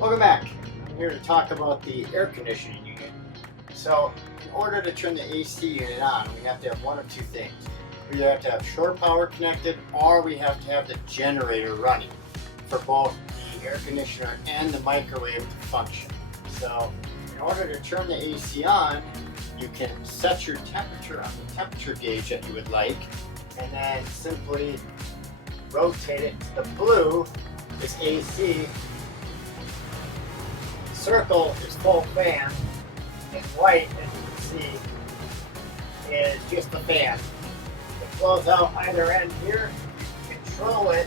Welcome back. I'm here to talk about the air conditioning unit. So, in order to turn the AC unit on, we have to have one of two things. We either have to have shore power connected, or we have to have the generator running for both the air conditioner and the microwave to function. So, in order to turn the AC on, you can set your temperature on the temperature gauge that you would like, and then simply rotate it to the blue is AC, circle is full fan, and white, as you can see, is just the fan. It flows out either end here. You can control it,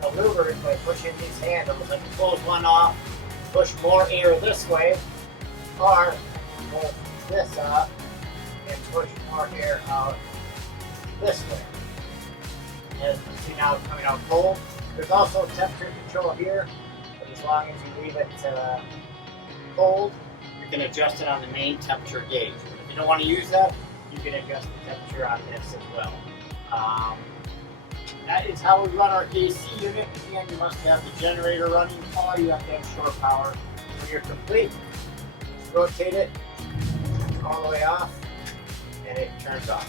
maneuver it by pushing these handles. I can close one off, push more air this way, or pull this off and push more air out this way. As you can see now, it's coming out cold. There's also temperature control here, but as long as you leave it cold, you can adjust it on the main temperature gauge. If you don't want to use that, you can adjust the temperature on this as well. That is how we run our AC unit. Again, you must have the generator running, or you have to have shore power. When you're complete, just rotate it all the way off, and it turns off.